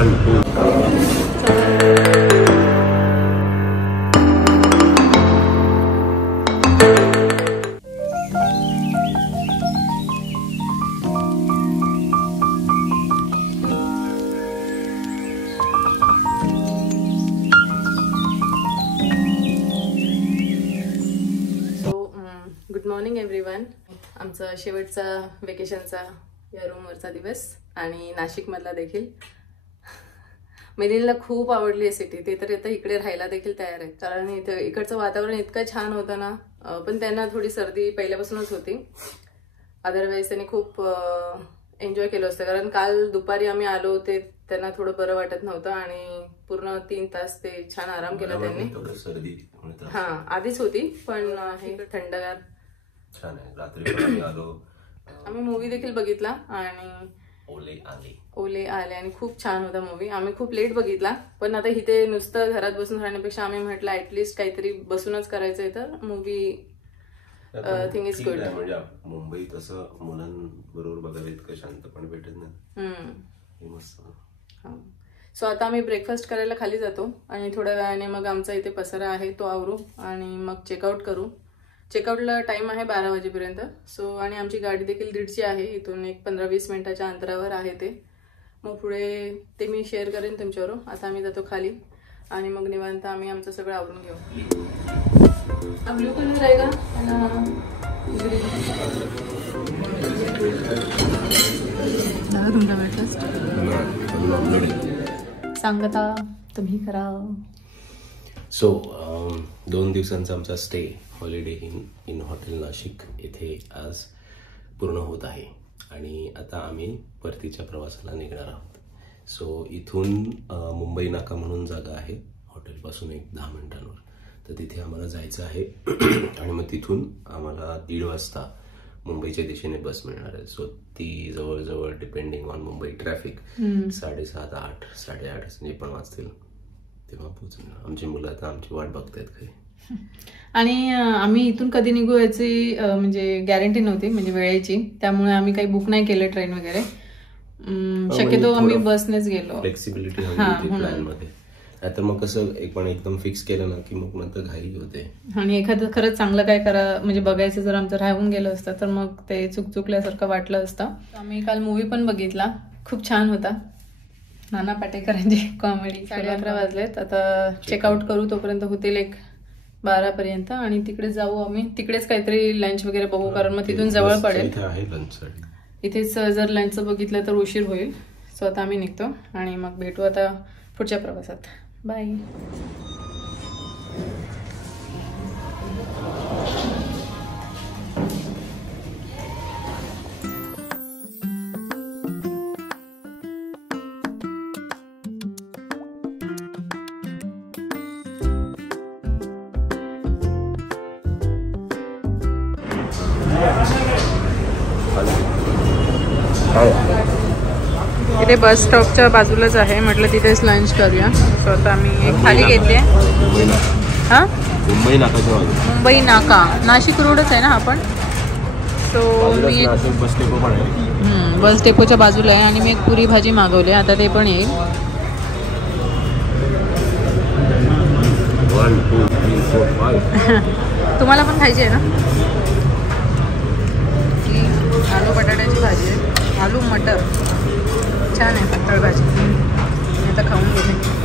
1 2 good morning everyone. आमचा शेवटचा वेकेशनचा या रूमवरचा दिवस आणि नाशिकमधला देखील. मिलिंदला खूप आवडली आहे सिटी. ते तर आता इकडे राहायला देखील तयार आहे, कारण इकडचं वातावरण इतकं छान होतं ना. पण त्यांना थोडी सर्दी पहिल्यापासूनच होती. अदरवाईज त्यांनी खूप एन्जॉय केलं असतं, कारण काल दुपारी आम्ही आलो ते त्यांना थोडं बरं वाटत नव्हतं आणि पूर्ण 3 तास ते छान आराम केला त्यांनी. हा, आधीच होती पण हे थंडगार छान आहे. रात्री आलो, आम्ही मूवी देखील बघितला आणि ओले आले आणि खूप छान होता मूवी. आम्ही खूप लेट बघितला, पण आता इथे नुसतं घरात बसून राहण्यापेक्षा आम्ही म्हटलं ऍटलीस्ट काहीतरी बसूनच करायचंय, तर मूवी थिंग इज गुड. म्हणजे मुंबई तसं मुलांबरोबर बघायला इतकं शांतपणे भेटत नाही. मस्त. सो आता आम्ही ब्रेकफास्ट करायला खाली जातो आणि थोड्या वेळाने मग आमचा इथे पसारा आहे तो आवरू आणि मग चेकआउट करू. चेकआउटला टाइम आहे 12 वाजेपर्यंत. सो आणि आमची गाडी देखील 1:30ची आहे. इथून एक 15-20 मिनिटाच्या अंतरावर आहे ते. मग पुढे ते मी शेअर करेन तुमच्याबरोबर. आता आम्ही जातो खाली आणि मग निवांत आम्ही आमचं सगळं आवरून घेऊ. हा ब्लू कलर आहे का? तुमचा ब्रेकफास्ट सांगता तुम्ही करा. सो 2 दिवसांचा आमचा stay holiday in hotel Nashik इथे आज पूर्ण होत आहे आणि आता आम्ही परतीच्या प्रवासाला निघणार आहोत. सो इथून मुंबई नाका म्हणून जागा आहे हॉटेलपासून एक 10 मिनिटांवर, तर तिथे आम्हाला जायचं आहे आणि मग तिथून आम्हाला 1:30 वाजता मुंबईच्या दिशेने बस मिळणार आहे. सो ती जवळजवळ डिपेंडिंग ऑन मुंबई ट्रॅफिक 7:30, 8, 8:30 जे पण वाजतील तेव्हा पोहोचणार. आमची मुलं आता आमची वाट बघतायत काही. आणि आम्ही इथून कधी निघू याची म्हणजे गॅरंटी नव्हती, म्हणजे वेळेची. त्यामुळे आम्ही काही बुक नाही केलं ट्रेन वगैरे. शक्यतो आम्ही बसनेच गेलो. फ्लेक्सिबिलिटी हवी प्लॅन मध्ये. आता मग कसं एकदम फिक्स केलं ना की मग नंतर घाई होते. आणि एखादं खरंच चांगलं काय करा म्हणजे बघायचं जर आमचं राहून गेलं असतं तर मग ते चुकल्यासारखं वाटलं असतं. आम्ही काल मूवी पण बघितला, खूप छान होता. नाना पाटेकरांची कॉमेडी. 11:30 वाजलेत. आता चेकआउट करू तोपर्यंत होतील एक 12 पर्यंत आणि तिकडे जाऊ आम्ही. तिकडेच काहीतरी लंच वगैरे बघू, कारण मग तिथून जवळ पडेल. इथेच जर लंचचं बघितलं तर उशीर होईल. सो आता आम्ही निघतो आणि मग भेटू आता पुढच्या प्रवासात. बाय. इथे बस स्टॉपच्या बाजूलाच आहे, म्हटलं तिथेच लंच करूया. सो आता आम्ही एक थाली घेतली आहे. हां, मुंबई नाका नाशिक रोडच आहे ना आपण. सो मी बस डेपोच्या बाजूला आहे आणि मी एक पुरी भाजी मागवली. आता ते पण येईल. 1 2 3 4 5 तुम्हाला पण खायची आहे ना? आलू बटाट्याची भाजी आहे, आलू मटर. छान आहे पातळ भाजी. मी आता खाऊन घेते.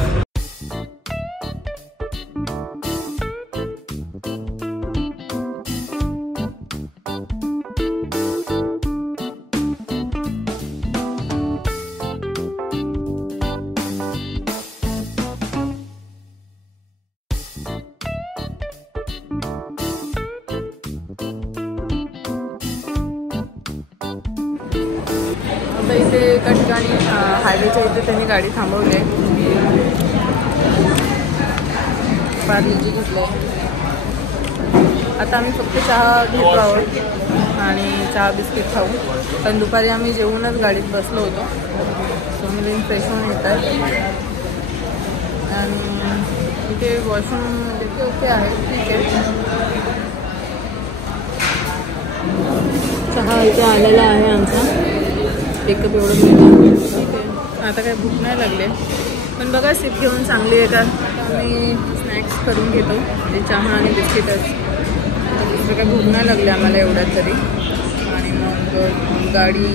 इथे एका ठिकाणी हायवेच्या इथे त्यांनी गाडी थांबवली आहे. पार्लेजी घेतलं आहे. आता आम्ही फक्त चहा घेतो आहोत आणि चहा बिस्किट खाऊ, पण दुपारी आम्ही जेवूनच गाडीत बसलो होतो. सो मुलीं फ्रेश होऊन येतात आणि इथे वॉशरूम देखील ओके आहे, ठीक आहे. चहा इथे आलेला आहे आमचा. एक कप एवढं मिळतं, ठीक आहे. आता काही भूक नाही लागले, पण बघा सीट घेऊन चांगली आहे का. आम्ही स्नॅक्स करून घेतो, म्हणजे चहा आणि बिस्किटच. दुसरं काही भूक नाही लागले आम्हाला एवढ्यात तरी. आणि मग गाडी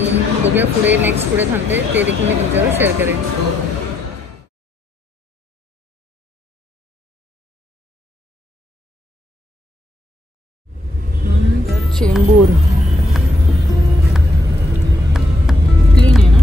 बघूया पुढे, नेक्स्ट पुढे थांबते, ते देखील मी तुमच्यावर शेअर करेन. चेंबूर क्लीन आहे ना.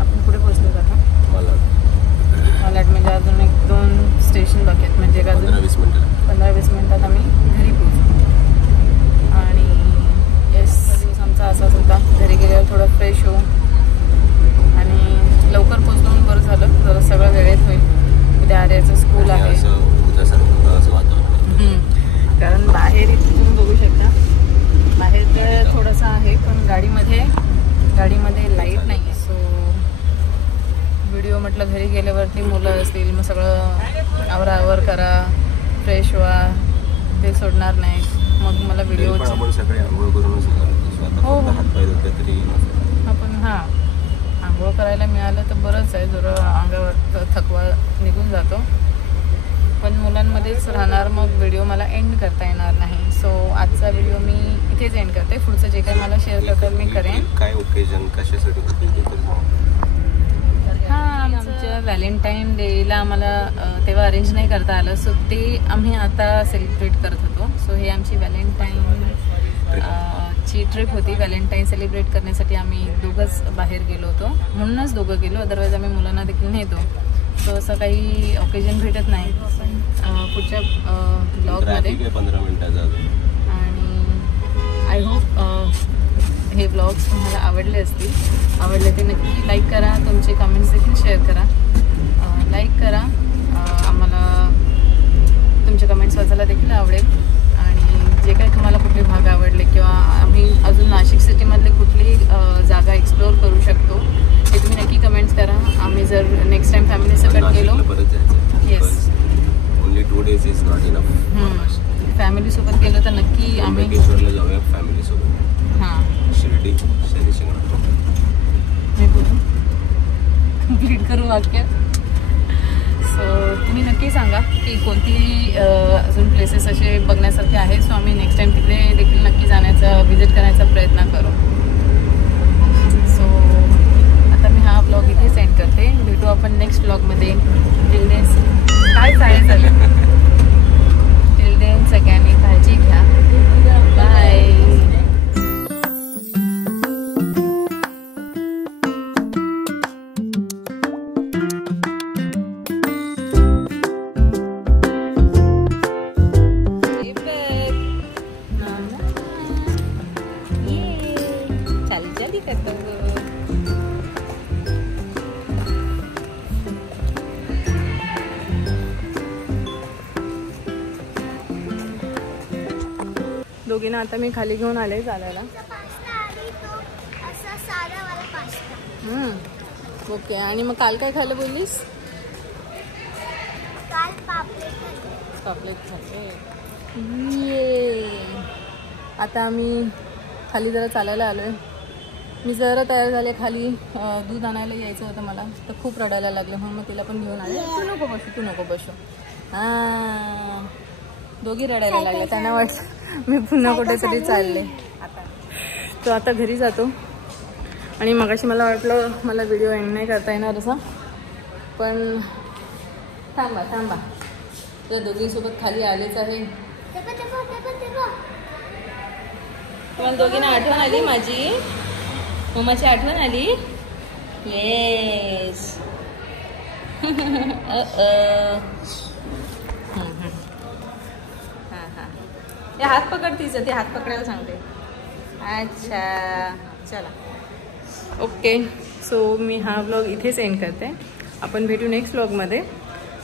आपण पुढे पोहोचलो आता मालाड. म्हणजे अजून 1-2 स्टेशन बाकी आहेत, म्हणजे अजून 15-20 मिनिटात आम्ही घरी पोहोचू. आणि दिवस आमचा असाच होता, घरी गेल्यावर थोडं फ्रेश होऊ आणि लवकर पोचलो म्हणून बरं झालं. जरा सगळं वेळेत होईल. उद्या आर्याचं स्कूल आहे, कारण बाहेर तुम्ही बघू शकता, बाहेर तर थोडंसं आहे, पण गाडीमध्ये लाईट नाही आहे. सो व्हिडिओ म्हटलं घरी गेल्यावरती मुलं असतील, मग सगळं आवर करा, फ्रेश व्हा, ते सोडणार नाही. मग मला व्हिडिओ आपण आंघोळ करायला मिळालं तर बरंच आहे, जरा अंगावर थकवा निघून जातो. पण मुलांमध्येच राहणार, मग व्हिडिओ मला एंड करता येणार नाही. सो आजचा व्हिडिओ मी इथेच एंड करते. पुढचं जे काही मला शेअर करता मी करेन. काय ओकेजन कशासाठी आमच्या व्हॅलेंटाईन डेला आम्हाला तेव्हा अरेंज नाही करता आलं, सो ते आम्ही आता सेलिब्रेट करत होतो. सो हे आमची व्हॅलेंटाईन ची ट्रिप होती. व्हॅलेंटाईन सेलिब्रेट करण्यासाठी आम्ही दोघंच बाहेर गेलो होतो, म्हणूनच दोघं गेलो, अदरवाईज आम्ही मुलांना देखील नेतो. सो असं काही ऑकेजन भेटत नाही. पुढच्या ब्लॉगमध्ये 15 मिनिटाचा. आणि आय होप हे ब्लॉग्स तुम्हाला आवडले असतील. आवडले ते नक्की लाईक करा, तुमचे कमेंट्स देखील शेअर करा. लाईक करा, आम्हाला तुमचे कमेंट्स वाचायला देखील आवडेल. आणि जे काही तुम्हाला कुठले भाग आवडले किंवा आम्ही अजून नाशिक सिटीमधले कुठली जागा एक्सप्लोअर करू शकतो हे तुम्ही नक्की कमेंट्स करा. आम्ही जर नेक्स्ट टाइम फॅमिली सोबत गेलो, yes, only 2 days is not enough. Family सोबत गेलो तर नक्की आम्ही त्र्यंबकेश्वरला जाऊया फॅमिली सोबत. शिर्डी, शनी शिंगणापूर. मी बोलू कंप्लीट करू वाक्य. सो तुम्ही नक्की सांगा की कोणती अजून प्लेसेस असे बघण्यासारखे आहेत. सो आम्ही नेक्स्ट टाइम तिकडे देखील नक्की जाण्याचा, व्हिजिट करायचा प्रयत्न करू. सो आता मी हा ब्लॉग इथे सेंड करते. भेटू आपण नेक्स्ट ब्लॉगमध्ये. टिल देन काय चालेल झालं. टिल देन सगळ्यांनी काळजी घ्या. बाय. दोघींना आता मी खाली घेऊन आले चालायला. ओके. आणि मग काल काय खाल्लं बोललीस? पापलेट खाल्ले. आता आम्ही खाली जरा चालायला आलोय. मी जरा तयार झाले, खाली दूध आणायला यायचं होतं मला, तर खूप रडायला लागले, म्हणून मग तिला पण घेऊन आले. तू नको बसू. दोघी रडायला लागले. त्यांना वाटतं मी पुन्हा कुठेतरी चालले. तो आता घरी जातो. आणि मगाशी मला वाटलं मला व्हिडिओ एंड नाही करता येणार असा, पण थांबा त्या दोघींसोबत खाली आलेच आहे. तुम्हाला दोघींना आठवण आली माझी? मम्माची आठवण आली? येस. ते हात पकड तिचं, ते हात पकडायला सांगते. अच्छा चला. ओके. सो मी हा ब्लॉग इथेच एंड करते. आपण भेटू नेक्स्ट ब्लॉगमध्ये.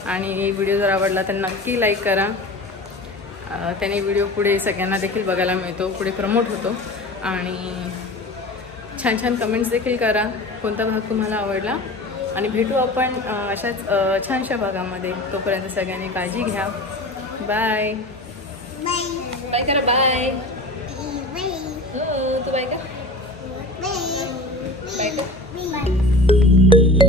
आणि व्हिडिओ जर आवडला तर नक्की लाईक करा. त्याने व्हिडिओ पुढे सगळ्यांना देखील बघायला मिळतो, पुढे प्रमोट होतो. आणि छान छान कमेंट्स देखील करा, कोणता भाग तुम्हाला आवडला आणि भेटू आपण अशाच छानशा भागामध्ये. तोपर्यंत सगळ्यांनी काळजी घ्या. बाय बाय करा. बाय. तू बाय का? बाय का?